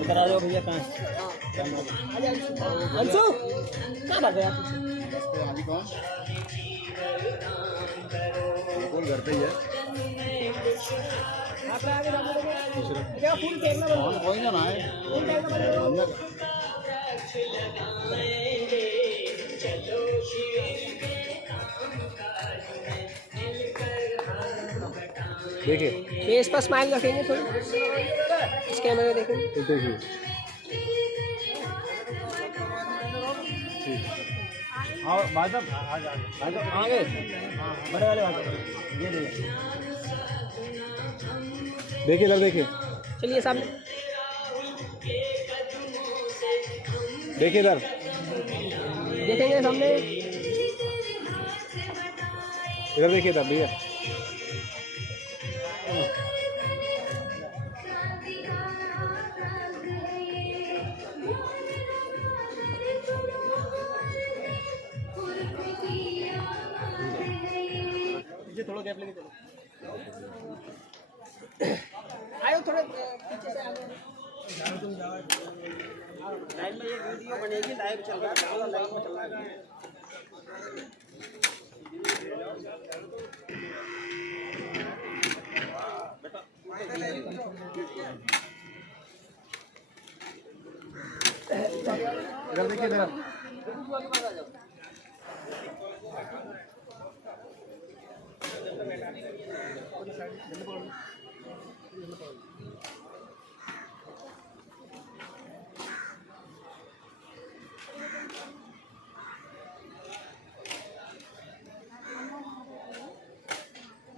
उधर आ जाओ भैया। कहाँ अंशु क्या कर रहे हैं आप? कौन घर पे ही है? क्या फूल फेंकना कोई ना है। देखिए फेस पर स्माइल रखेंगे थोड़ी, इस कैमरे में देखेंगे तो देखिए हाँ भाई साहब आगे बड़े वाले ये देखिए इधर देखिए चलिए सामने देखिए इधर देखेंगे सामने इधर देखिए इधर भैया थोड़ा गैप लेके चलो आयो थोड़े पीछे से आगे तुम जाओ लाइव में ये वीडियो बनेगी लाइव चल रहा है लाइव में चल रहा है इधर देखिए इधर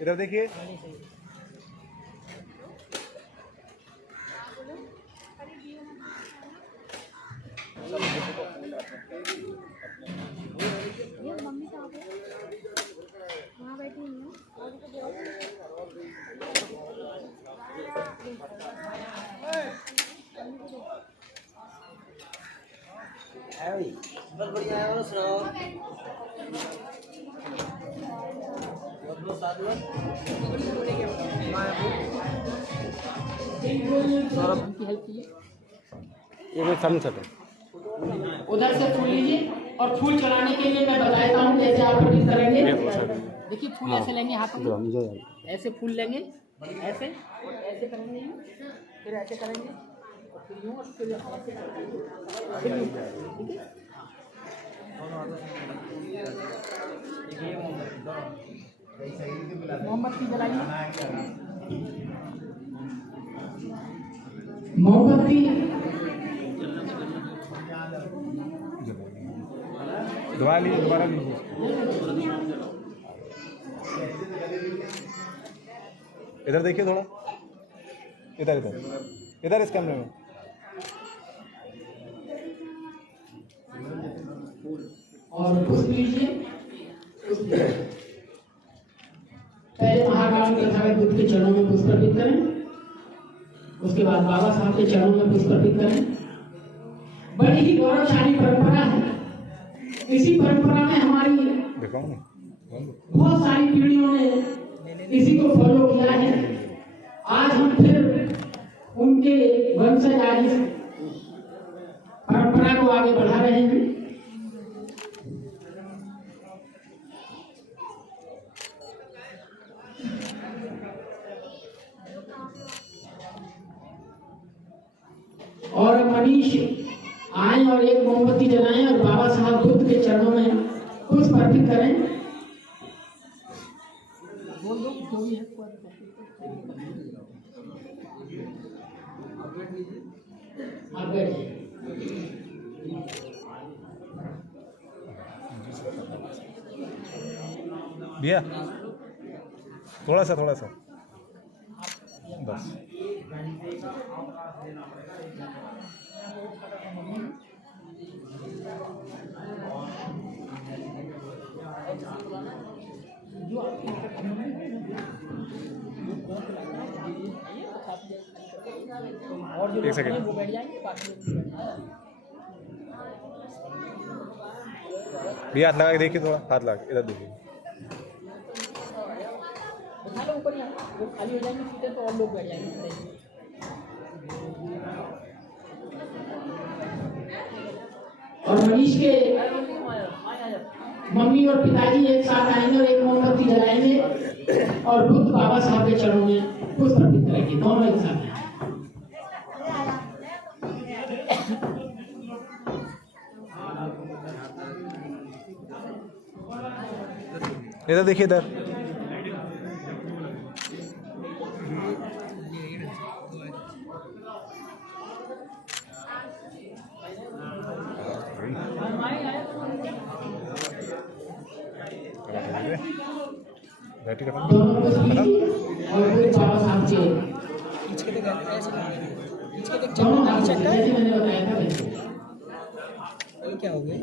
इधर देखिए मम्मी साहब वहाँ बैठी हुई हूँ बहुत बढ़िया है और सुनाओ सौरभ की हेल्प कीजिए ये कोई सामने छट है उधर से फूल लीजिए और फूल चढ़ाने के लिए मैं बताता हूँ कैसे आप प्रतीक करेंगे। देखिए फूल ऐसे लेंगे हाथों में ऐसे फूल लेंगे ऐसे और ऐसे करेंगे फिर ऐसे करेंगे और फिर यूं और फिर ऐसे करेंगे ठीक है। मोमबत्ती जलाइए मोमबत्ती दोबारा लीजिए इधर देखिए थोड़ा इधर इधर इधर इस कैमरे में और पुष्प लीजिए। पहले महाकाल तथागत बुद्ध के चरणों में पुष्प अर्पित करें, उसके बाद बाबा साहब के चरणों में पुष्प अर्पित करें। बड़ी ही गौरवशाली परंपरा है। इसी परंपरा में हमारी बहुत सारी पीढ़ियों ने इसी को फॉलो किया है। आज हम फिर उनके वंशज आज इस परंपरा को आगे बढ़ा रहे हैं। और मनीष आए और एक मोमबत्ती जलाएं और बाबा साहब बुद्ध के चरणों में पुष्प अर्पित करें। बोल दो जो भी है आप बैठिए। भैया थोड़ा सा बस। जो आपकी और जो एक सेकंड। वो बैठ जाएंगे बाकी भैया हाथ लगा के देखिए, थोड़ा हाथ लगा के इधर देखिए। बिठा लो ऊपर, यहाँ वो खाली हो जाएंगे सीधे तो और लोग बैठ जाएंगे। और मनीष के मम्मी और पिताजी एक साथ आएंगे और एक मोमबत्ती जलाएंगे और बुद्ध बाबा साहब के चरणों में पुष्प अर्पित करेंगे, दोनों एक साथ। इधर देखिए, इधर। दोनों को सीधी और बुद्ध बाबा साहब के दोनों हाथ से, जैसे मैंने बताया था वैसे। क्या हो गया?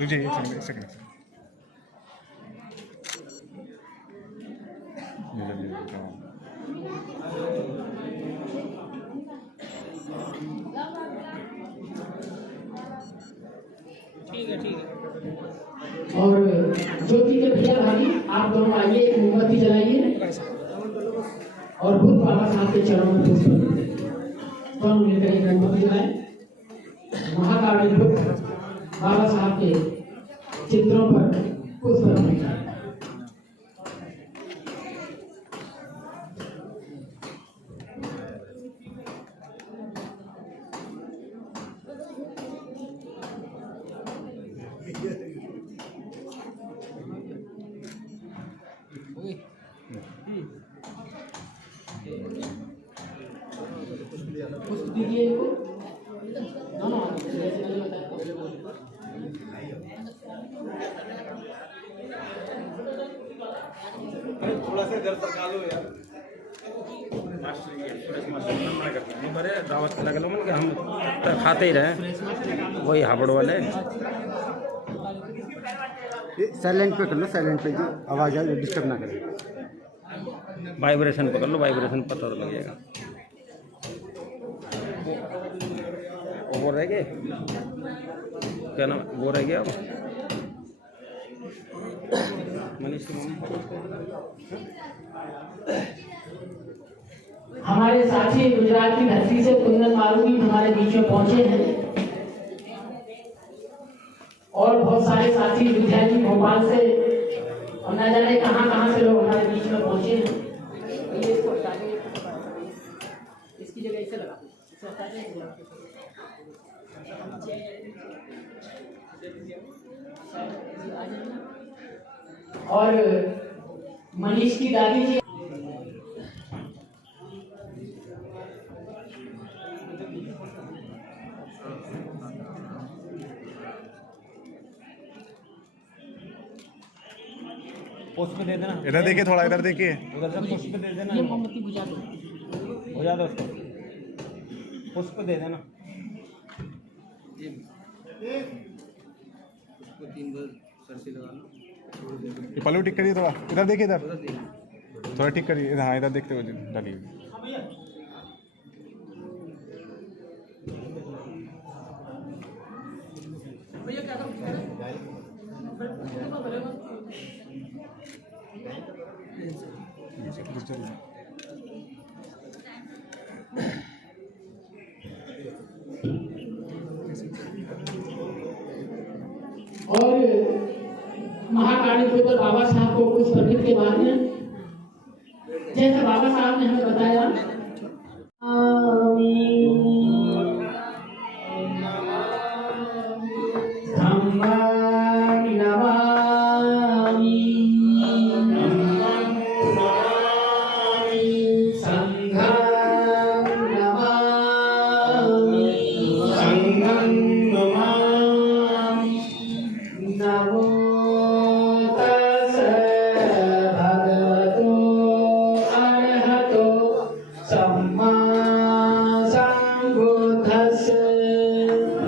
रुकिए एक सेकंड। ठीक है। और ज्योति के भैया भाभी, आप दोनों आइए, एक मोमबत्ती जलाइए और बुद्ध बाबा साहब के चरणों में पुष्प अर्पित करिए। दोनों मिलकर एक मोमबत्ती जलाएं। महाकाल बुद्ध बाबा साहब के चित्रों पर पुष्प अर्पित करें। पुष्प दीजिए इनको, दोनों हाथों से, जैसे मैंने बताया। थोड़ा सा इधर सरका लो यार। दावत लगे लोग कि हम तो खाते ही रहे, वही हाबड़ वाले। साइलेंट पे कर लो, साइलेंट पे, जो आवाज़ आए डिस्टर्ब ना करें। वाइब्रेशन पकड़ लो, वाइब्रेशन पता लग जाएगा। वो रह गए, क्या नाम वो रह गया मनीष की मम्मी। हमारे साथी गुजरात की धरती से कुंदन मालवी हमारे बीच में पहुंचे हैं और बहुत सारे साथी विद्यार्थी भोपाल से और न जाने कहां से लोग हमारे बीच में पहुंचे हैं। ये इसको हटा के इसकी जगह इसे लगा दो, इसे हटा के और मनीष की दादी जी पुष्प दे देना, इधर देखिए, थोड़ा इधर देखिए। उधर से पुष्प दे देना, ये मोमबत्ती बुझा दो। हो जाता उसको पुष्प दे देना। ये पल्लू टिक करिए, थोड़ा इधर देखिए, इधर थोड़ा टिक करिए। हाँ, इधर देखते हुए डालिए। और महाकाली पुत्र बाबा साहब को कुछ प्रकृति के बाद में जैसा बाबा साहब ने हमें बताया, धम्मा नमो तस्सै भगवतो अरहतो सम्मा सम्बुद्धस्सै।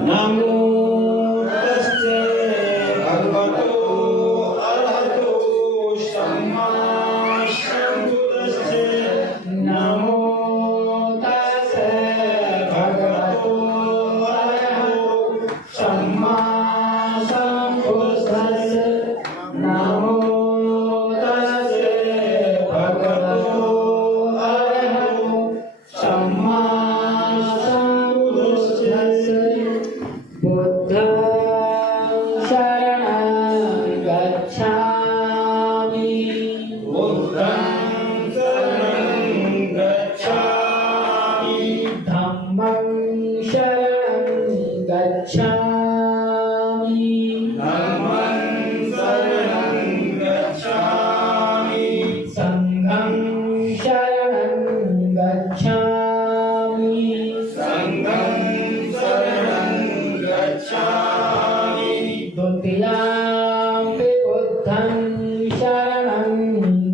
नमो तस्सै भगवतो अरहतो सम्मा सम्बुद्धस्सै। नमो तस्सै भगवतो अरहतो सम्मा सम्बुद्धस्सै। नमो तस्सै भगवतो अरहतो सम्मा सम्बुद्धस्सै। बुद्धं शरणं गच्छामि। बुद्धं शरणं गच्छामि। धम्मं शरणं गच्छामि। धम्मं शरणं गच्छामि। संघं शरणं गच्छामि। संघं शरणं गच्छामि। द्वितीयाम्पि बुद्धं शरणं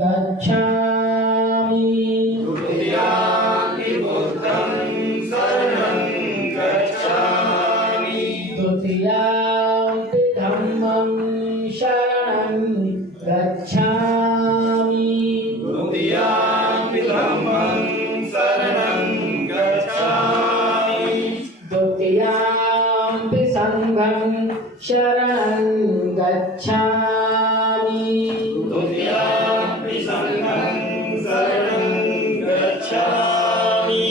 गच्छामि। द्वितीयाम्पि बुद्धं शरणं गच्छामि। द्वितीयाम्पि धम्मं शरणं गच्छामि। द्वितीयाम्पि धम्मं शरणं गच्छामि। द्वितीयाम्पि संघं शरणं गच्छामि। द्वितीयाम्पि संघं शरणं गच्छामि।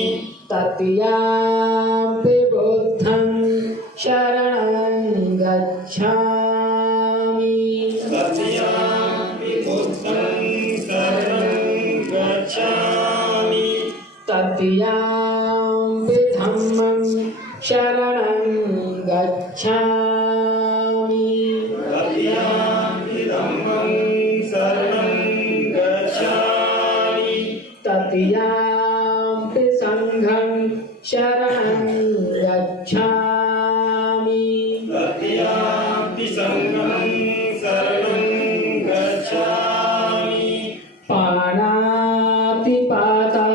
तृतीयाम्पि बुद्धं शरणं गच्छामि। तृतीयाम्पि बुद्धं शरणं गच्छामि। तृतीयाम्पि धम्मं शरणं गच्छामि। तृतीयाम्पि धम्मं शरणं गच्छामि। तृतीयाम्पि संघं शरणं गच्छामि। तृतीयाम्पि संघं शरणं गच्छामि। पाणातिपाता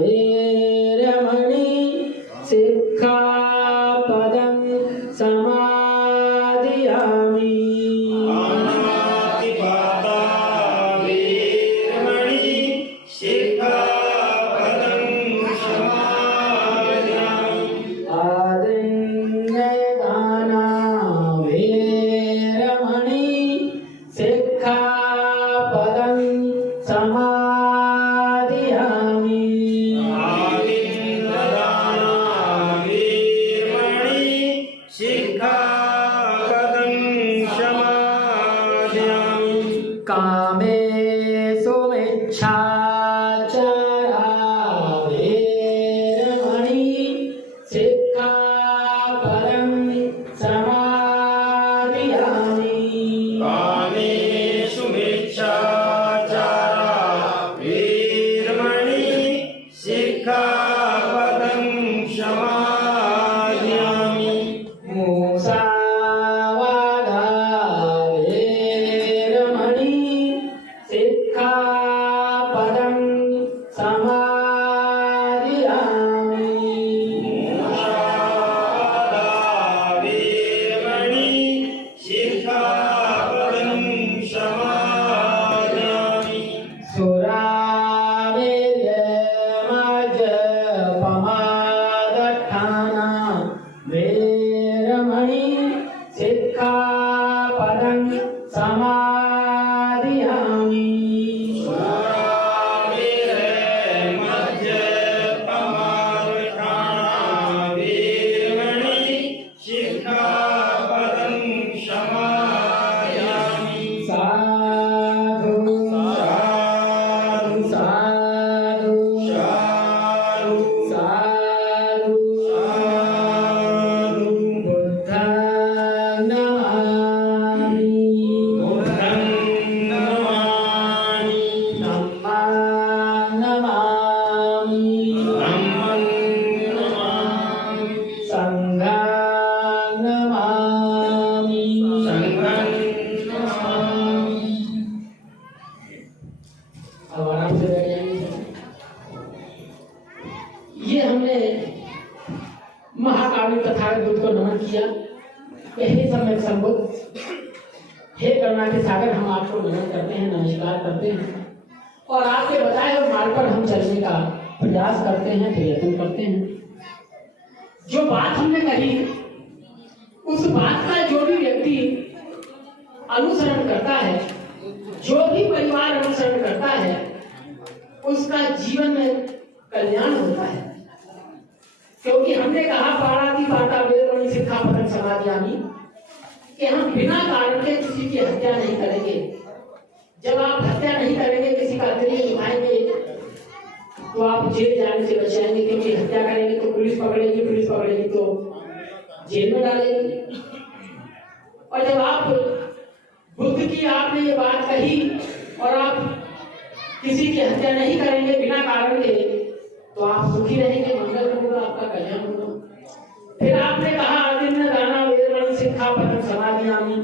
वेरमणि सिक्खापदं समादियामि। पाणातिपाता वेरमणि सिक्खापदं समादियामि। आदिन्यदाना वेरमणि सिक्खापदं समादियामि। आदिन्यदाना वेरमणि सिक्खापदं समादियामि। कामेषु मिच्छाचारा वेरमणि सिक्खापदं समादियामि। कामेषु मिच्छाचारा वेरमणि सिक्खापदं समादियामि। मुसावादा वेरमणि सिक्खापदं समादियामि। मुसावादा वेरमणि सिक्खापदं समादियामि। सुरामेर्यमजपमादठाना वेरमणि सिक्खापदं समादियामि। वेरमणि सिक्खापदं समादियामि। साधु साधु साधु साधु साधु साधु। बुद्धं नमामि। बुद्धं नमामि। हे करुणा के सागर, हम आपको नमन करते हैं, नमस्कार करते हैं और आपके बताए हुए मार्ग पर हम चलने का प्रयास करते हैं, प्रयत्न करते हैं। जो बात हमने कही उस बात का जो भी व्यक्ति अनुसरण करता है, जो भी परिवार अनुसरण करता है, उसका जीवन में कल्याण होता है। क्योंकि हमने कहा पाणाति पाता वेदमणि सिक्खापदं समादयामि कि हम बिना कारण के किसी की हत्या नहीं करेंगे। जब आप हत्या नहीं करेंगे, किसी का दिल दुखाएंगे, तो आप जेल जाने से बच जाएंगे। क्योंकि हत्या करेंगे तो पुलिस पकड़ेगी तो जेल में डालेगी। और जब आप बुद्ध की आपने ये बात कही और आप किसी की हत्या नहीं करेंगे बिना कारण के, तो आप सुखी रहेंगे, मंगल होगा, आपका कल्याण होगा। फिर आपने कहा अर्जुन दाना वेदमणि सिक्खापदं समादयामि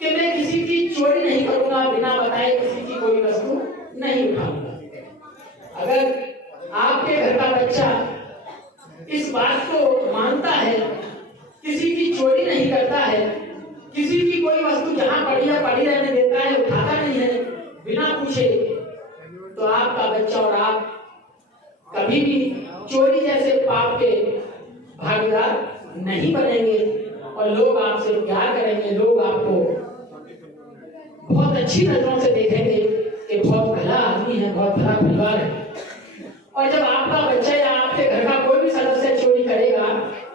कि मैं किसी की चोरी नहीं करूंगा, बिना बताए किसी की कोई वस्तु नहीं उठाऊंगा। अगर आपके घर का बच्चा इस बात को मानता है, किसी की चोरी नहीं करता है, किसी की कोई वस्तु जहां पड़ी है पड़ी रहने देता है, उठाता नहीं है बिना पूछे, तो आपका बच्चा और आप कभी भी चोरी जैसे पाप के भागीदार नहीं बनेंगे और लोग आपसे प्यार करेंगे, लोग आपको बहुत अच्छी नजरों से देखेंगे कि बहुत भला आदमी है, बहुत भला परिवार है। और जब आपका बच्चा या आपके घर का कोई भी सदस्य चोरी करेगा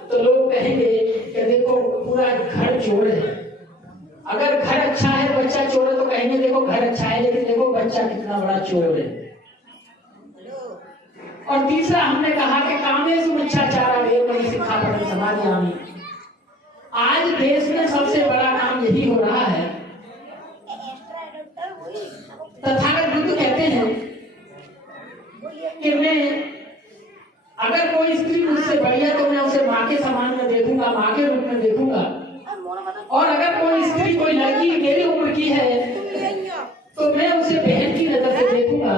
तो लोग कहेंगे कि देखो पूरा घर चोर है। अगर घर अच्छा है, बच्चा चोर है, तो कहेंगे देखो घर अच्छा है, लेकिन देखो बच्चा कितना बड़ा चोर है। और तीसरा हमने कहा कि कामेषु मिच्छाचारा वेदमणि सिक्खापदं समादयामि। आज देश में सबसे बड़ा काम यही हो रहा है। तथागत बुद्ध कहते हैं कि मैं अगर कोई स्त्री मुझसे बड़ी है तो मैं उसे माँ के समान में देखूंगा, माँ के रूप में देखूंगा। और अगर कोई स्त्री, कोई लड़की मेरी उम्र की है तो मैं उसे बहन की नजर से देखूंगा।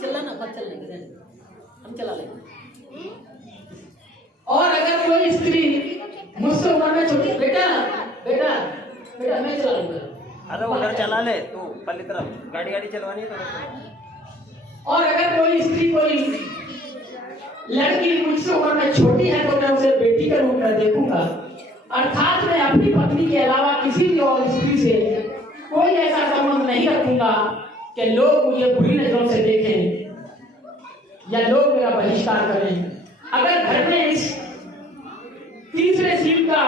चलना मत चलने, हम चला लेंगे। और अगर कोई स्त्री मुझसे उम्र में छोटी, बेटा बेटा बेटा मैं चला लूंगा। अरे उधर चला ले तू, पल्ली तरफ गाड़ी चलवानी है तो। और अगर कोई स्त्री, कोई लड़की मुझसे उम्र में छोटी है तो मैं उसे बेटी के रूप में देखूंगा। अर्थात मैं अपनी पत्नी के अलावा किसी भी और स्त्री से कोई ऐसा संबंध नहीं रखूंगा कि लोग मुझे बुरी नजरों से देखें या लोग मेरा बहिष्कार करें। अगर घर में इस तीसरे सील का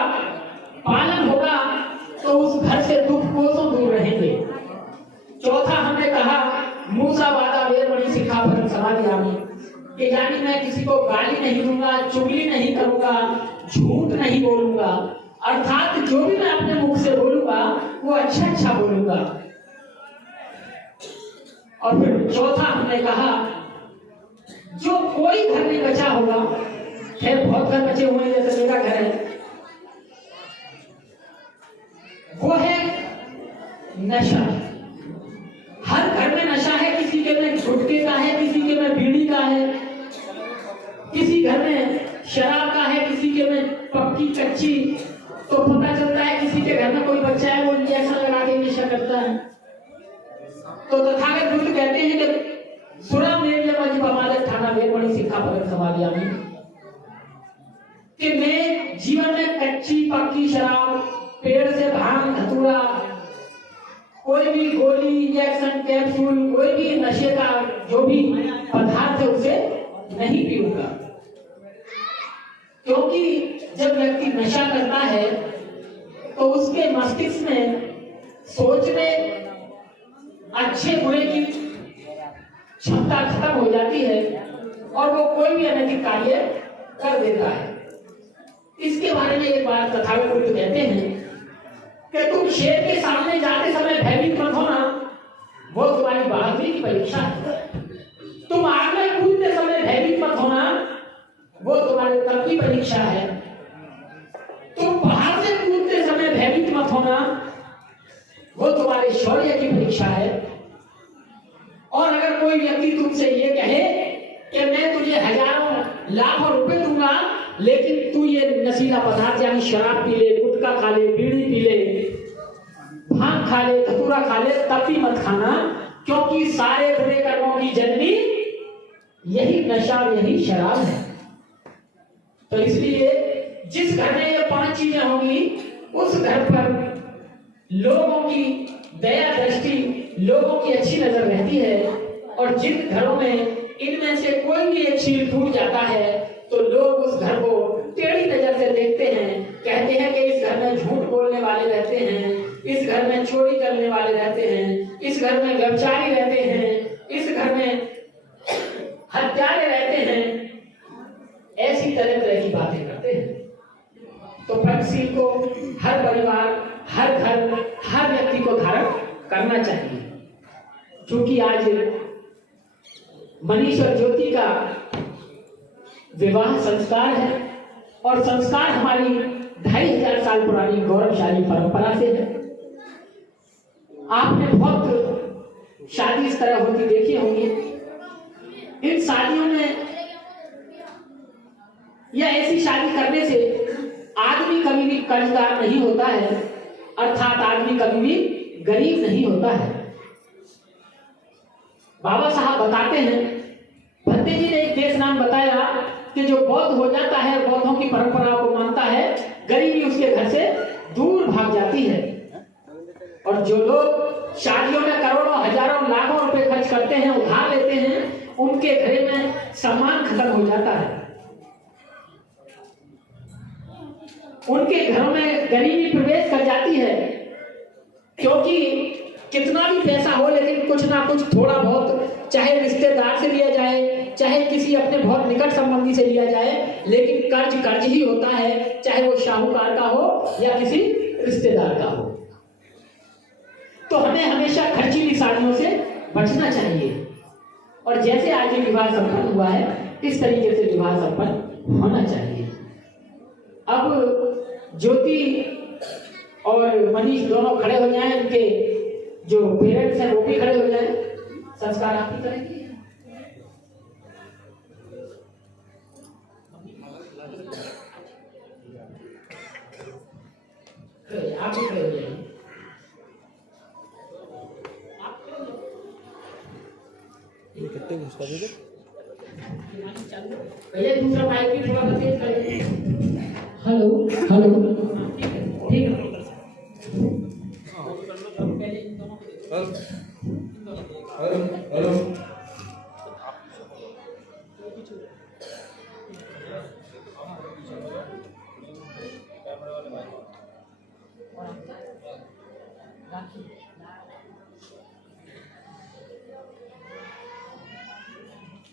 पालन होगा तो उस घर से दुख कोसों दूर रहेंगे। चौथा हमने कहा मूसावादा वेदमणि सिक्खापदं समादयामि कि यानी मैं किसी को गाली नहीं दूंगा, चुगली नहीं करूंगा, झूठ नहीं बोलूंगा। अर्थात जो भी मैं अपने मुख से बोलूंगा वो अच्छा बोलूंगा। और फिर चौथा हमने कहा जो कोई घर नहीं बचा होगा, खैर बहुत घर बचे हुए हैं जैसे मेरा घर है, वो है नशा। हर घर में नशा है, किसी के में गुटखे का है, किसी के में बीड़ी का है, किसी घर में शराब का है, किसी के में पक्की कच्ची। तो पता चलता है किसी के घर में कोई बच्चा है वो इंजेक्शन लगा के नशा करता है। तो तथागत बुद्ध कहते हैं कि सुरा मेरे मजिपमादक थाना वेदमणि सिक्खापदं समादयामि कि मैं जीवन में कच्ची पक्की शराब, पेड़ से भांग धतूरा, कोई भी गोली, इंजेक्शन, कैप्सूल, कोई भी नशे का जो भी पदार्थ है उसे नहीं पीऊंगा। क्योंकि जब व्यक्ति नशा करता है तो उसके मस्तिष्क में सोचने अच्छे बुरे की क्षमता खत्म हो जाती है और वो कोई भी अनैतिक कार्य कर देता है। इसके बारे में एक बात तथागत बुद्ध कहते हैं कि तुम शेर के सामने जाते समय भयभीत मत होना, वो तुम्हारी बहादुरी की परीक्षा है। तुम आग में कूदते समय भयभीत मत होना, वो तुम्हारे तप की परीक्षा है। तुम पहाड़ से कूदते समय भयभीत मत होना, वो तुम्हारे शौर्य की परीक्षा है। और अगर कोई व्यक्ति तुमसे ये कहे कि मैं तुझे हजारों लाखों रुपए दूंगा लेकिन तू ये नशीला पदार्थ यानी शराब पी ले, गुटखा खा ले, बीड़ी पी ले, भांग खा ले, धतूरा खा ले, तब भी मत खाना, क्योंकि सारे बुरे कर्मों की जननी यही नशा, यही शराब है। तो इसलिए जिस घर में ये 5 चीजें होंगी उस घर पर लोगों की दया दृष्टि, लोगों की अच्छी नजर रहती है। और जिन घरों में इनमें से कोई भी एक शील टूट जाता है तो लोग उस घर को टेढ़ी नजर से देखते हैं, कहते हैं कि इस घर में झूठ बोलने वाले रहते हैं, इस घर में चोरी करने वाले रहते हैं, इस घर में व्यभिचारी रहते हैं, इस घर में हत्यारे रहते हैं, ऐसी तरह तरह की बातें करते हैं। तो पंचशील को हर परिवार, हर घर, हर व्यक्ति को धारण करना चाहिए। क्योंकि आज मनीष और ज्योति का विवाह संस्कार है और संस्कार हमारी 2500 साल पुरानी गौरवशाली परंपरा से है। आपने बहुत शादी इस तरह होती देखी होंगी। इन शादियों में या ऐसी शादी करने से आदमी कभी भी कर्जदार नहीं होता है, अर्थात आदमी कभी भी गरीब नहीं होता है। बाबा साहब बताते हैं, भंते जी ने एक देश नाम बताया कि जो बौद्ध हो जाता है, बौद्धों की परंपरा को मानता है, गरीबी उसके घर से दूर भाग जाती है। और जो लोग शादियों में करोड़ों, हजारों, लाखों रुपए खर्च करते हैं, उधार लेते हैं, उनके घर में सम्मान खत्म हो जाता है। उनके घरों में गरीबी प्रवेश कर जाती है, क्योंकि कितना भी पैसा हो लेकिन कुछ ना कुछ थोड़ा बहुत, चाहे रिश्तेदार से लिया जाए, चाहे किसी अपने बहुत निकट संबंधी से लिया जाए, लेकिन कर्ज ही होता है, चाहे वो शाहूकार का हो या किसी रिश्तेदार का हो। तो हमें हमेशा खर्चीली शादियों से बचना चाहिए। और जैसे आज ये विवाह संपन्न हुआ है, इस तरीके से विवाह संपन्न होना चाहिए। अब ज्योति और मनीष दोनों खड़े हो जाएं, उनके जो पेरेंट्स हैं वो भी खड़े हो जाएं। संस्कार आप ही करेंगे। आप भी खड़े हो जाएंगे। कितने घुसका दे भैया दूसरा माइक भी थोड़ा सा तेज करेंगे। हेलो हेलो, ठीक है।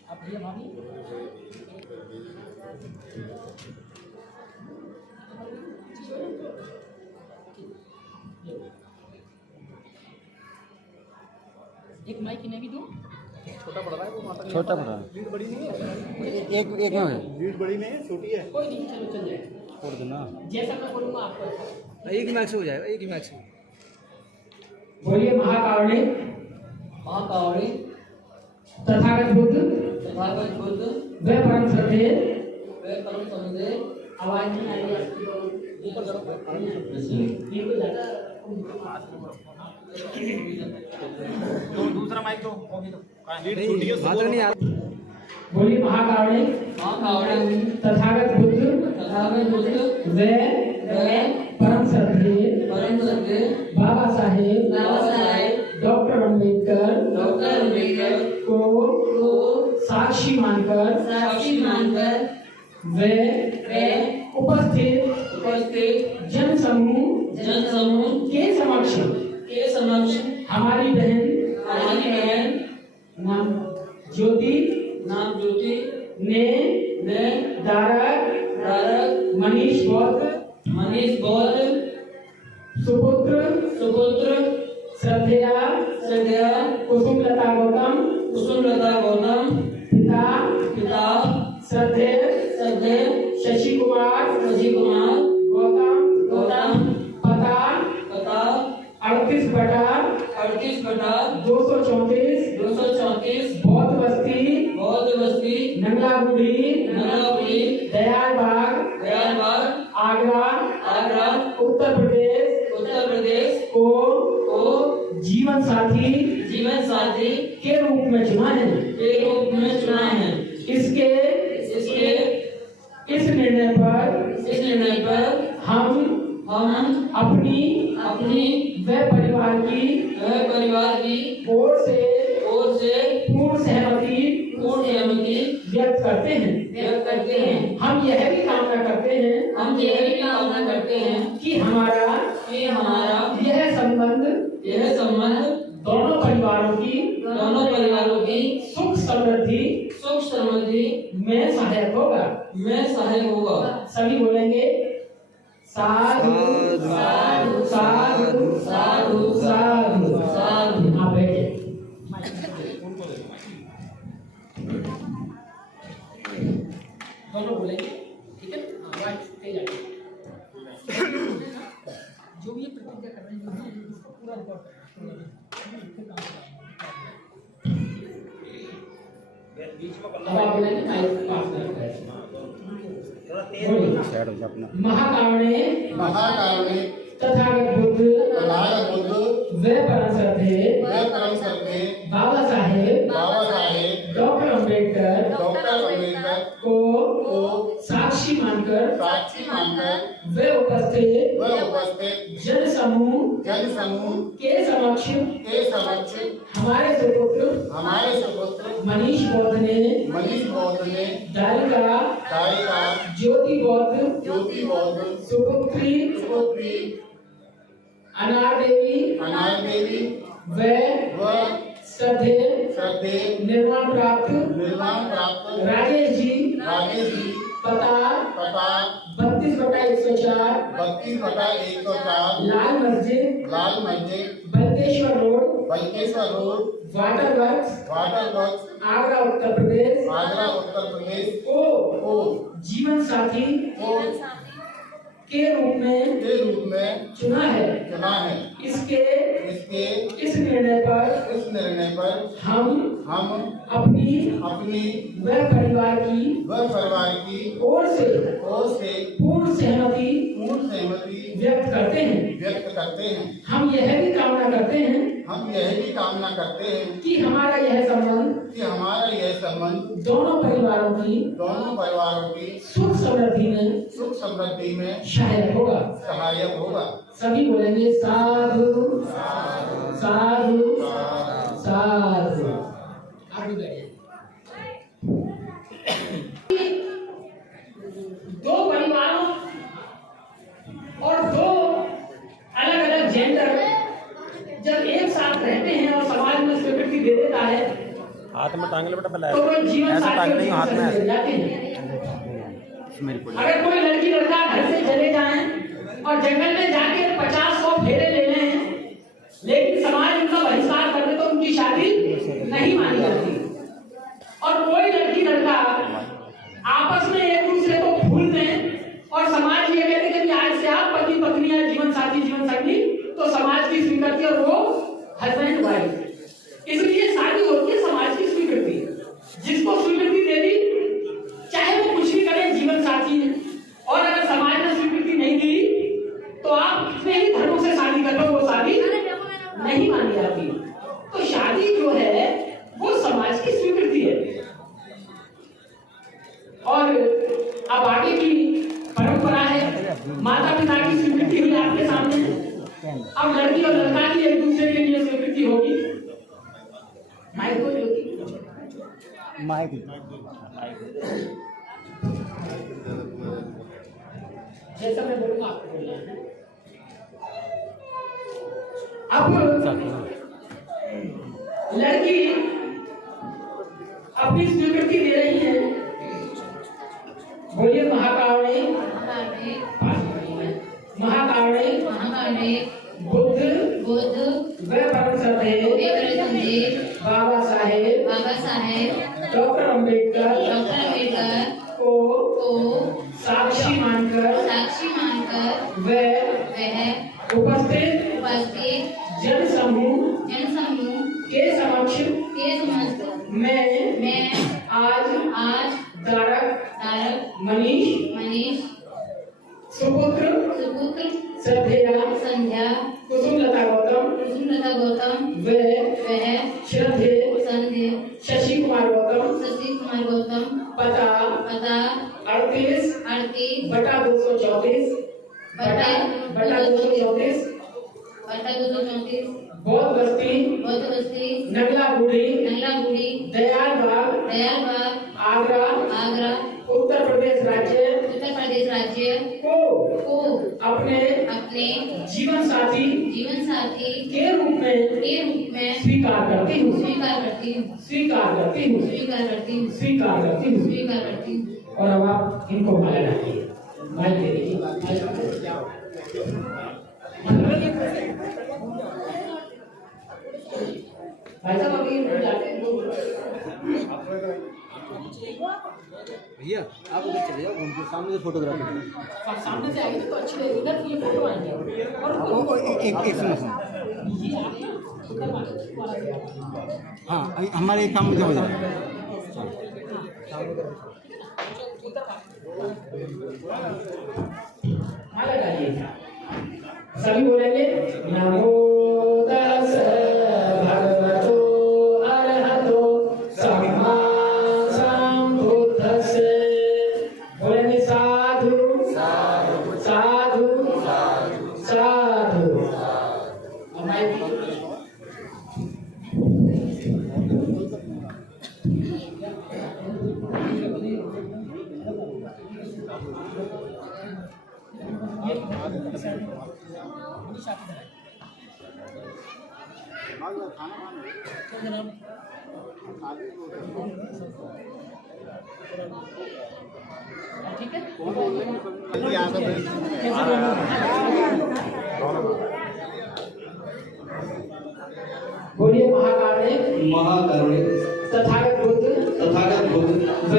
आप भैया भाभी एक माइक इन्हें भी दो। छोटा पड़ा है, लीड बड़ी नहीं है, एक में है, लीड बड़ी नहीं है, छोटी है। कोई नहीं, चलो चल जाएगा। छोड़ देना। जैसा मैं बोलूंगा आपको एक ही मैच से हो जाएगा, एक ही मैच से। बोलिए महाकारुणी तथागत बुद्ध वे परम श्रद्धेय आवाज नहीं आ रही है। दूसरा माइक दो, लीड छोटी है, बात नहीं आ बोलिए महाकारुणी तथागत बुद्ध वे परम श्रद्धेय बाबा साहेब डॉक्टर अम्बेडकर को साक्षी मानकर वे उपस्थित जन समूह के समक्ष हमारी बहन नाम ज्योति ने दारक मनीष बौद्ध सुपुत्र श्रद्धेया कुसुमलता गौतम पिता श्रद्धेय शशि कुमार गौतम पता 38/234 बौद्ध बस्ती नंगलागुड़ी दयाल बाग उत्तर प्रदेश को जीवन साथी के रूप में चुना है। इसके इस निर्णय पर हम अपनी व परिवार की ओर से पूर्ण सहमति व्यक्त करते हैं। हम यह भी कामना करते हैं कि हमारा यह संबंध दोनों परिवारों की सुख समृद्धि में सहायक होगा। सभी बोलेंगे साधु साधु साधु साधु साधु साधु। आप बैठे। दोनों बोलेंगे, ठीक है? आवाज तेज आएगी। जो भी प्रतिज्ञा कर रहे हैं उसको पूरा रिकॉर्ड करना। अब आप बोलेंगे माइक पास करते हैं। महाकारुण्य तथागत बुद्ध व परम श्रद्धेय बाबा साहेब डॉक्टर अम्बेडकर को साक्षी मानकर व उपस्थित जन समूह के समक्ष हमारे सुपुत्र मनीष बौद्ध ने दारिका ज्योति बौद्ध सुपुत्री अनार देवी व श्रद्धेय निर्वाण प्राप्त राजेश जी पता 32/104 Lal Masjid Balkeshwar road water works Agra Uttar Pradesh को जीवन साथी के रूप में चुना है। इसके इस निर्णय पर हम अपनी व परिवार की ओर से पूर्ण सहमति व्यक्त करते हैं। हम यह भी कामना करते हैं कि हमारा यह संबंध दोनों परिवारों की सुख समृद्धि में सहायक होगा। सभी बोलेंगे साधु साधु साधु। आगे बढ़िए। दो परिवारों और दो अलग-अलग जेंडर जब एक साथ रहते हैं और समाज में स्वीकृति दे देता है, हाथ में टांग ले बेटा पहले, तो वो जीवन ऐसा टांग नहीं, हाथ में साथी जाते हैं। अगर कोई लड़की लड़का घर से चले जाएं और जंगल में जाके 50-100 फेरे ले लें, लेकिन समाज उनका बहिष्कार कर दे तो उनकी शादी नहीं मानी जाती। और कोई लड़की लड़का आपस में एक दूसरे को भूल दें और समाज ये कहते कि आज से आप पति पत्नी या जीवन साथी तो समाज की स्वीकृति और वो हस्बैंड वाइफ। इसलिए शादी होती है समाज की स्वीकृति। जिसको स्वीकृति दे दी चाहे वो कुछ भी करे जीवन साथी है। और अगर समाज ने स्वीकृति नहीं दी तो आप कितने ही धर्मों से शादी कर लो वो शादी नहीं मानी जाती। तो शादी जो है वो समाज की स्वीकृति है। और अब आगे की परंपरा है, माता पिता की स्वीकृति हुई आपके सामने, अब लड़की और लड़का की एक दूसरे के लिए स्वीकृति होगी। माइक को जैसा मैं बोलूंगा आपको बोलना है। अब लड़की अपनी स्वीकृति दे रही है। बोलिए महाकारुण्य बुद्ध व परम श्रद्धेय बाबा साहेब डॉक्टर अम्बेडकर को साक्षी मानकर व उपस्थित जन समूह के समक्ष मैं आज दारक मनीष सुपुत्र पुत्र श्रद्धेया संध्या कुसुमलता गौतम कुसुमलता गौतम वह वह श्रद्धे संध्या शशि कुमार गौतम शशि कुमार गौतम पता पता 38 38 बटा 234 बटा 234 बटा 234 बौद्ध बस्ती बौद्ध बस्ती नगला बूढ़ी नगलागुड़ी दयाल बाग दयालबाग आगरा आगरा उत्तर प्रदेश राज्य उत्तर प्रदेश राज्य को अपने जीवन साथी के रूप में स्वीकार करती हूँ स्वीकार करती हूँ और अब आप इनको माला डालिए माइक दे दीजिए भाई साहब अभी जाते हैं भैया आप उधर चले जाओ उनके सामने से फोटोग्राफी सामने से आएंगे तो अच्छे लगेगा इधर ये फोटो आएंगे और एक सुनो हाँ हमारे एक काम मुझे हो जाए माला डालिए सभी बोलेंगे नमो तस् भगवतो अरहतो सम्मा संबुद्धस्से बोलेंगे साधु साधु साधु साधु ठीक है बोलिए महाकारुणिक तथागत बुद्ध व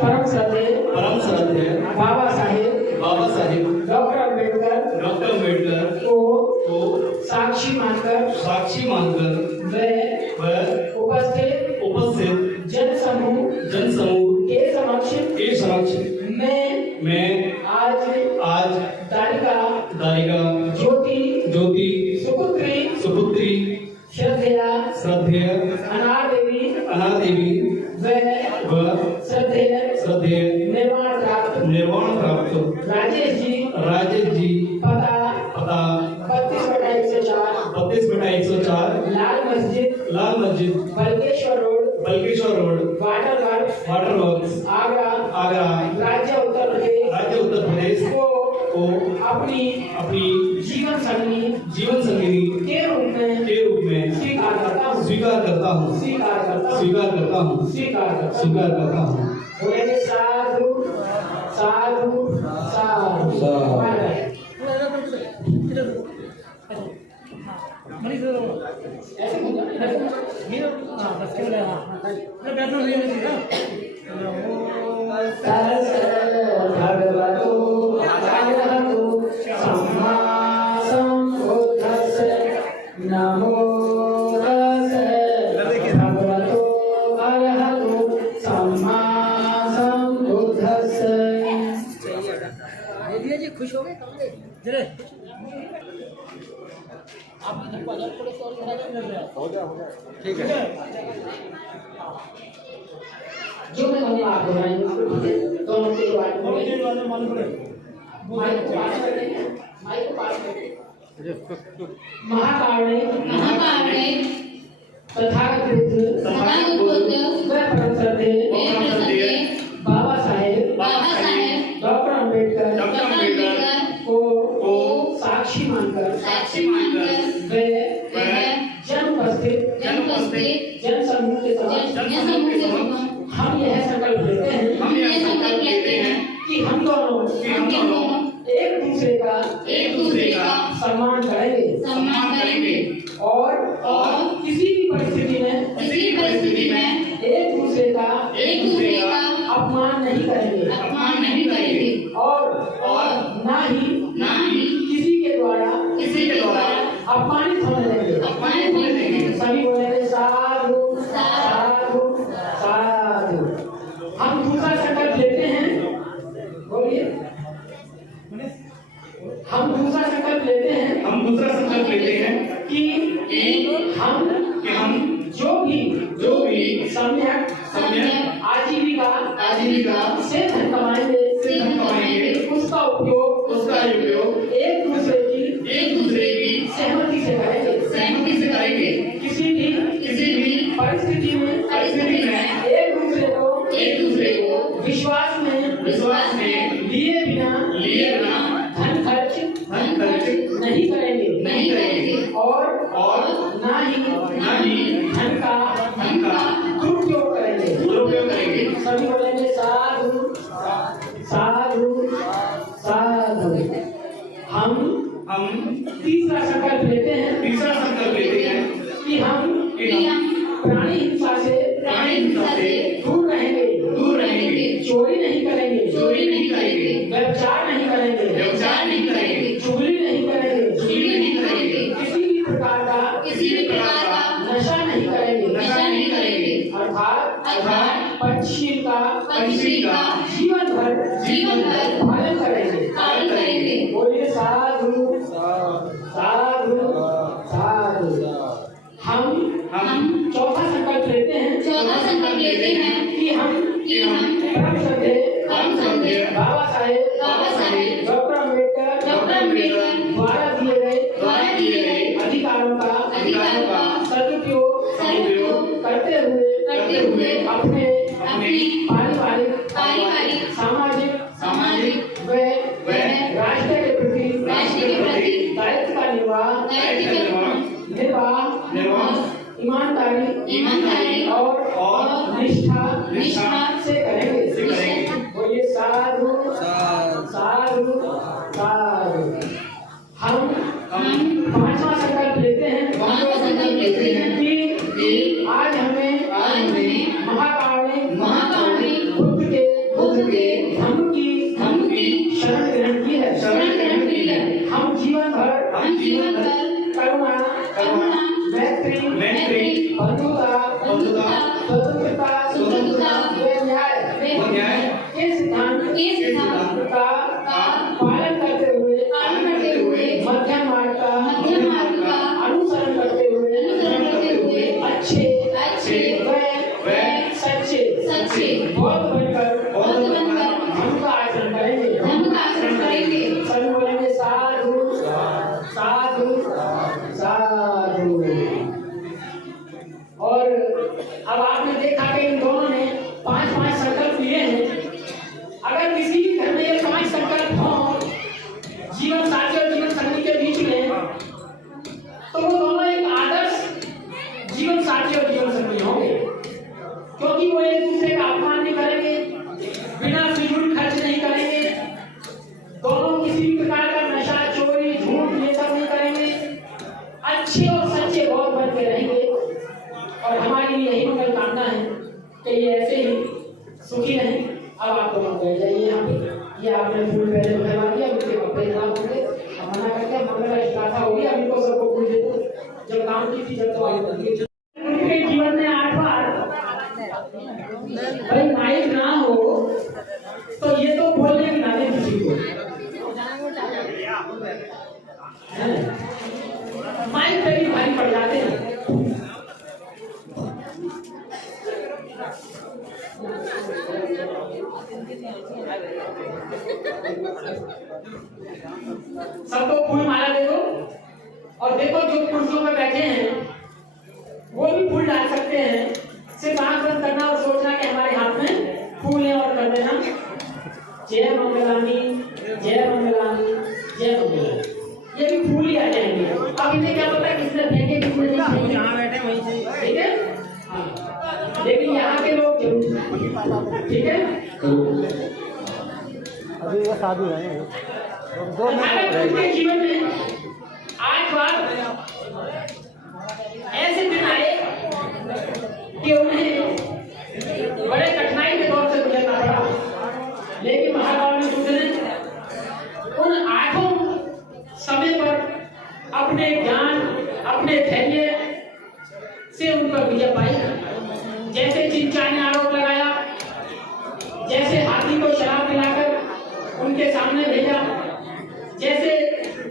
परम श्रद्धेय बाबा साहेब डॉक्टर अम्बेडकर को साक्षी मानकर व उपस्थित जन समूह के समक्ष मैं आज दारिका ज्योति सुपुत्री श्रद्धेया अनार देवी व श्रद्धेय निर्वाण प्राप्त राजेश जी पता 32/104 Lal Masjid Balkeshwar road water works Agra राज्य उत्तर प्रदेश को अपनी जीवन संगिनी के रूप में स्वीकार करता हूँ बोलेंगे साधु साधु साधु ऐसे भगवतो अरहतो सम्मा संबुद्धस्से नमो तस् भगवतो अरहतो सम्मा संबुद्धस्से खुश हो गए आप इधर को अगर थोड़े से और इधर आ जाओ हो गया ठीक है जो मैं कहूँगा आप दोहराएंगे दोनों के बारे में माइक को पास करें महाकारुणिक तथागत बुद्ध व परम श्रद्धेय बाबा साहेब डॉक्टर अम्बेडकर को साक्षी मानकर वे जन उपस्थित जन समूह के समक्ष हम यह संकल्प लेते हैं कि हम दोनों एक दूसरे का सम्मान करेंगे और किसी भी परिस्थिति में एक दूसरे का अपमान नहीं करेंगे और ना ही किसी के द्वारा अपमानित होने देंगे सभी बोलेंगे साधु साधु साधु हम दूसरा संकल्प लेते हैं बोलिए हम दूसरा संकल्प लेते हैं कि हम जो भी सम्यक आजीविका से धन कमाएंगे उसका उपयोग एक दूसरे की सहमति से करेंगे। किसी भी परिस्थिति में एक दूसरे को विश्वास में लिए बिना धन खर्च नहीं करेंगे और ना ही धन का दुरुपयोग करेंगे। सभी बोलेंगे साधु साधु साधु। हम तीसरा संकल्प लेते हैं कि हम प्राणी हिंसा से दूर रहेंगे, चोरी नहीं करेंगे, व्यभिचार नहीं करेंगे, चुगली नहीं करेंगे, किसी भी प्रकार का नशा नहीं करेंगे, अर्थात पंचशील का जीवन भर पालन करेंगे। बोलिए साधु साधु साधु। हम चौथा संकल्प लेते हैं कि हम परम श्रद्धेय बाबा साहेब डॉक्टर अम्बेडकर द्वारा दिए गए अधिकारों का सदुपयोग करते हुए अपने पारिवारिक सामाजिक व राष्ट्र के प्रति दायित्व का निर्वाह ईमानदारी और निष्ठा से करेंगे। बोलिए साधु साधु साधु। हम पांचवा संकल्प लेते हैं कि आज हमें महाकाली बुद्ध के धम्म की शरण ग्रहण की है। हम जीवन भर करुणा मैत्री बंधुता स्वतंत्रता व न्याय के सिद्धांत का पालन करते हुए मध्यम मार्ग का अनुसरण करते हुए अच्छे व सच्चे बौद्ध बनकर धर्म का आचरण करेंगे। सभी बोलेंगे साधु साधु साधु। और अब आपने देखा कि इन दोनों ने 5-5 संकल्प लिए हैं। अगर किसी भी घर में ये 5 संकल्प हों जीवन साथी और जीवन संगी के बीच में, तो वो दोनों एक आदर्श जीवन साथी और जीवन संगी होंगे, क्योंकि वो एक दूसरे का अपमान नहीं करेंगे, बिना फिजूल खर्च नहीं करेंगे, दोनों किसी भी प्रकार का नशा चोरी झूठ ये सब नहीं करेंगे, अच्छे और सच्चे बहुत बन के रहेंगे। और हमारी यही मंगल कामना है कि ये ऐसे ही सुखी रहें। अब आप दोनों बैठ जाइए यहाँ पे। ये आपने फूल पहले फैला दिया, उनके कपड़े खराब होंगे, मना करके मंगल गाथा होगी। अभी तो सबको फूल दे दो, जब काम की थी जब तो आई उनके जीवन में 8 बार भाई माइक ना हो तो ये तो बोलने की नाते किसी को माइक पे भी भारी पड़ जाते हैं। सबको फूल माला दे दो और देखो जो कुर्सियों में बैठे हैं वो भी फूल डाल सकते हैं। सिर्फ आंख बंद करना और सोचना कि हमारे हाथ में फूल है और कर देना जय मंगलानी जय मंगलानी जय मंगलानी। ये भी फूल ही आ जाएंगे। अब इन्हें क्या पता किसने फेंके किसने नहीं, जहाँ बैठे वहीं से, ठीक है। लेकिन यहाँ के लोग जरूर, ठीक है। अभी ये साधु है उनके जीवन में 8 बार ऐसे दिन आए कि उन्हें बड़े कठिनाई के दौर से गुजरना पड़ा, लेकिन महाकाली बुद्ध ने उन 8 समय पर अपने ज्ञान अपने धैर्य से उन पर विजय पाई। जैसे चिंचाई ने आरोप लगाया, जैसे हाथी को शराब पिलाकर उनके सामने भेजा, जैसे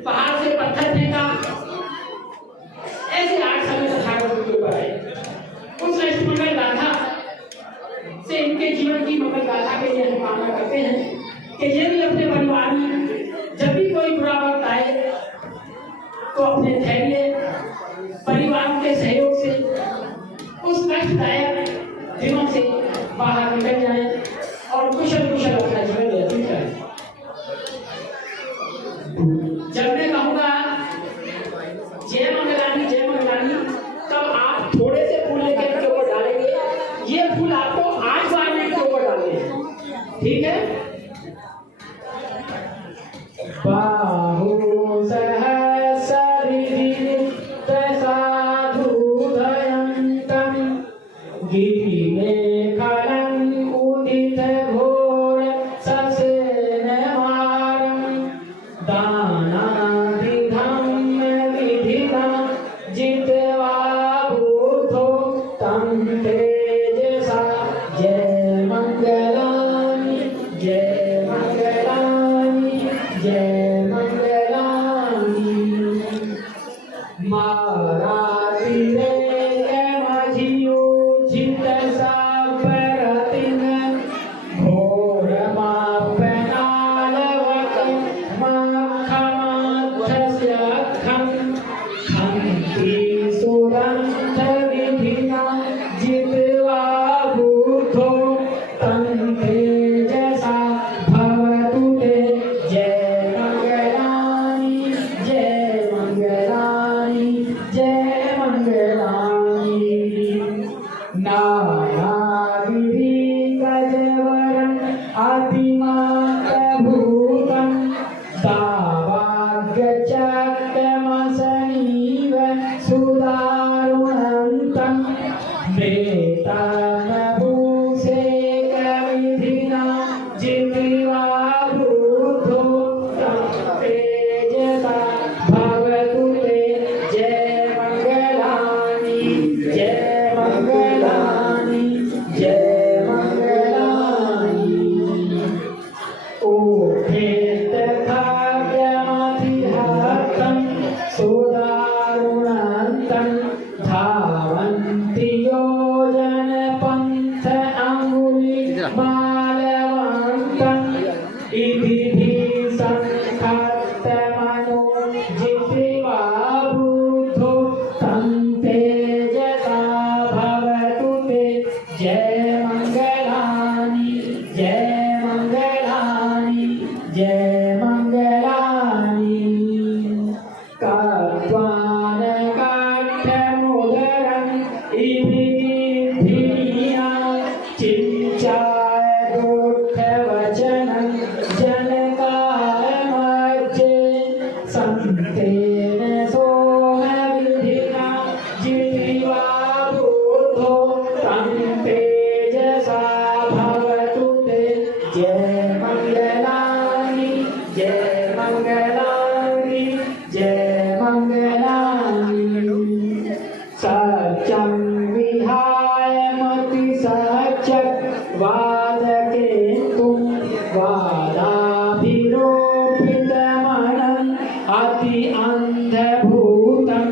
पहाड़ से पत्थर फेंका, ऐसे 8 समय तथागत के ऊपर आए। उस मंगल गाथा से इनके जीवन की मंगल गाथा के लिए हम कामना करते हैं कि ये भी अपने परिवार में जब भी कोई बुरा वक्त आए तो अपने धैर्य परिवार के सहयोग से उस कष्टदायक दिनों से बाहर निकल जाए और कुशल कुशल अपना जीवन व्यतीत करें। जब मैं कहूँगा जय मंगलानी तब आप थोड़े से फूल लेकर के ऊपर डालेंगे। ये फूल आपको 8 बार में के ऊपर डालने हैं, ठीक है? बाहु सहस्रविदित साधुधयन्तं गिरिमेखलं उदित घोर ससेनवारं दानादिधं विधितं जित्वा बुद्धो तं तेजसा जय मंगलानि जय मंगलानि जय मंगलानि। मारातिरे मझियोजित सापरतिन घोर मापनालवक मखमाध्यस्यखं खन्ति सुरन्थ विधिना जित्वा बुद्धो तं तेजसा भवतु ते जय मंगलानि जय मंगलानि जय मंगलानि। नानागिरि गजवरं अतिमात्रभूतं दावाग्यचक्रमसनीव सुदारुणन्तं वेतानभूषेकविधिना जित्वा बुद्धो तं तेजसा भवतु ते जय मंगलानि जय मंगलानि जय मंगलानि। ओठेत भाग्यमधिहतं सुदारुणन्तं धावन्ति योजनपन्थ अङ्गुलिमालवन्तं इदिभिसंखत्तमनो जित्वा बुद्धो तं तेजसा भवतु ते जय मंगलानि जय मंगलानि जय मंगलानि। कात्वानकाठमुदरं इभिकीर्तिनीया चिञ्चाय दोष्ठवचनं जनकामर्चे सन्तेन सोमविधिना जित्वा बुद्धो तं तेजसा भवतु ते जय मंगलानि जय मंगलानि जय मंगलानि। सत्यं विहाय मति सचक्वादकेतुं वादाभिरोपितमनं अति अन्धभूतं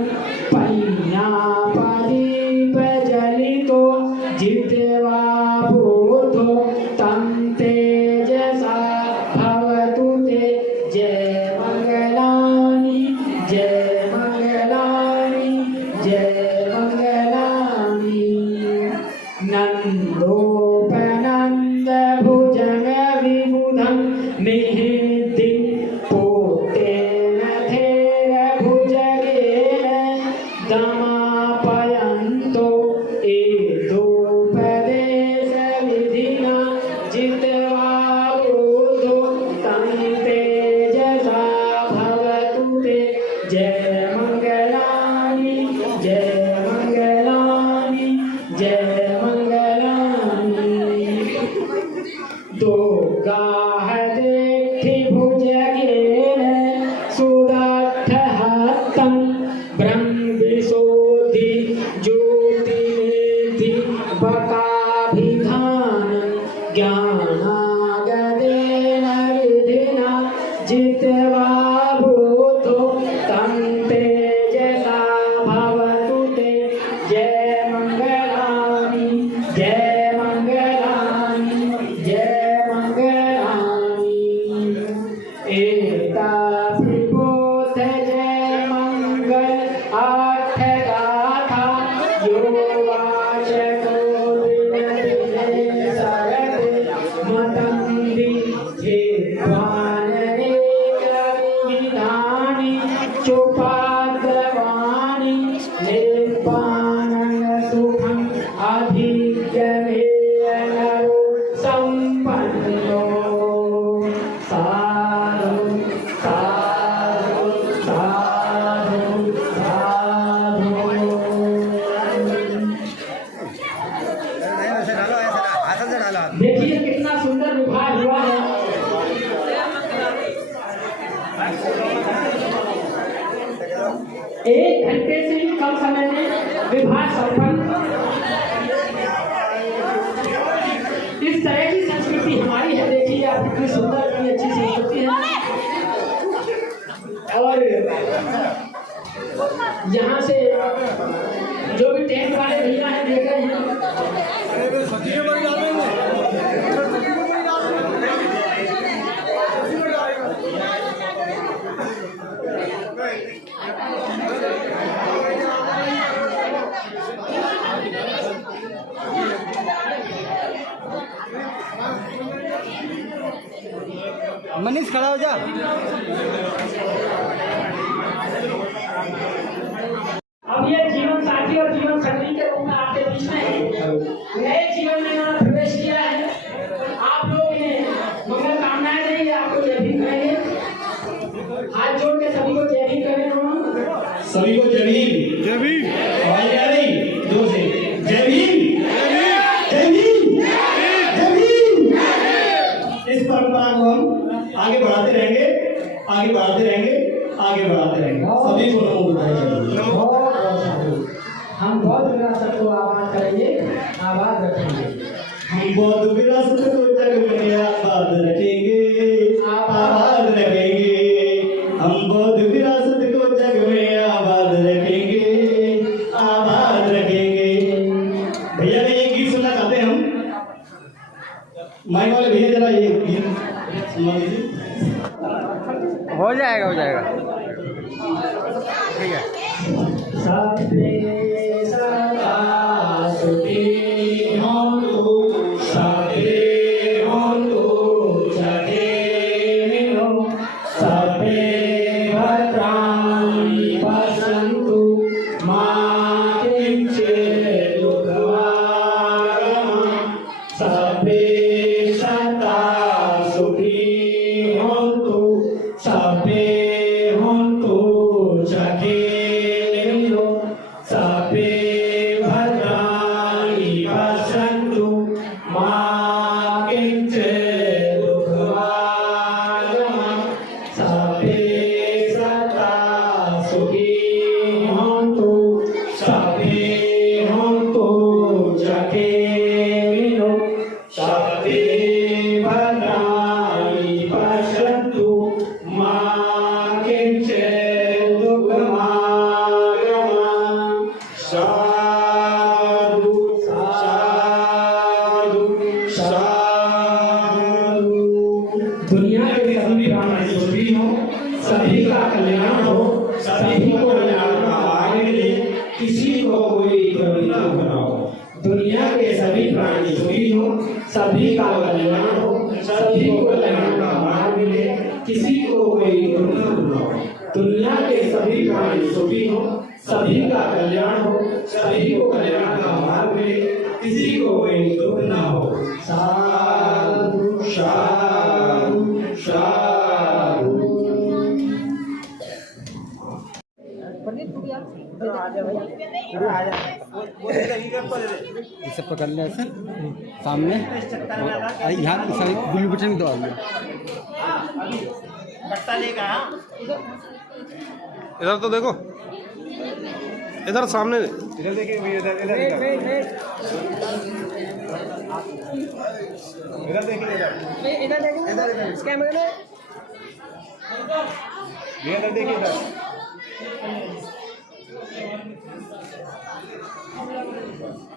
पञ्ज्ञापदीपजलितो जित्वा बुद्धो तं तेजसा भवतु ते जय मंगलानि जय मंगलानि जय मंगलानि। नन्दोपनन्द भुजग विबुधं निहितं पोतेन थेर भुजगेन दमापयन्तो एतोपदेश विधिना जित्वा बुद्धो तं तेजसा भवतु ते जय मंगलानि जय मंगलानि जय मंगलानि। दो गाह देखि भुजगेन सुदाट्ठहस्तं ब्रह्मविशोधि ज्योतिर्निधि बकाभिधानं ज्ञानागदेन विधिना जित्वा बुद्धो चोपाद्रवाणी निर्वाणं सुखं अधिगम्यनरो संपन्नो साधु साधु साधु साधु। देखिए कितना सुंदर विवाह हुआ है। एक घंटे से भी कम समय में विवाह संपन्न। इस तरह की संस्कृति हमारी है। देखिए आप कितनी सुंदर कितनी अच्छी संस्कृति है। और यहाँ से जो भी टेंट वाले भैया हैं देख रहे हैं, मनीष खड़ा हो जा। अब ये जीवन साथी और जीवन संगी के रूप में आपके बीच में है। नए जीवन में उन्होंने प्रवेश किया है। आप लोग इन्हें मंगल कामनाएं देंगे, आपको जय भीम कहेंगे। हाथ जोड़ के सभी को जय भीम करें। सभी को जय भीम। जय भीम। आवाज आ रही जोर से, जय भीम जय भीम जय भीम। इस परंपरा को हम आगे बढ़ाते रहेंगे, आगे बढ़ाते रहेंगे, आगे बढ़ाते रहेंगे। सभी को नमो बुद्धाय। हम बौद्ध विरासत को आबाद करेंगे, आबाद रखेंगे। हम बौद्ध विरासत को जग में आबाद रखेंगे, आबाद रखेंगे। हम बौद्ध विरासत को जग में आबाद रखेंगे, आबाद रखेंगे। भैया ने एक गीत सुनना चाहते हैं हम। माइक वाले भैया जरा ये गीत सुना दीजिए। हो जाएगा हो जाएगा ठीक है। सबे सदा सुखी होंतु, सबे होंतु जगेमिनो, सबे भद्राणि पश्यन्तु मा किञ्चित् दुःखभाग्। सबे सदा सुखी होंतु, सबे होंतु जगेमिनो, सबे भद्राणि पश्यन्तु मा किञ्चित् दुःखभाग्। सबे सदा सुखी होंतु, सबे होंतु जगेमिनो, सबे भद्राणि पश्यन्तु मा किञ्चित् दुःखभाग्। साधु साधु साधु। दुनिया के सभी प्राणी सुखी हो, सभी का कल्याण हो, सभी को कल्याण का मार्ग मिले, किसी को कोई कमी न हो। दुनिया के सभी प्राणी सुखी हो, सभी का कल्याण हो, सभी को कल्याण का मार्ग मिले, किसी को कोई कमी न हो। दुनिया के सभी प्राणी सुखी हो, सभी का कल्याण हो, सभी को कल्याण का मार्ग मिले, किसी को कोई दुख न हो। साधु साधु साधु। इसे पकड़ ले सर सामने यहाँ सभी ब्लू बटन दबा दिया। इधर तो देखो, इधर सामने इधर देखिए भैया, इधर इधर इधर देखिए, इधर इधर इस कैमरे में भैया, इधर देखिए इधर।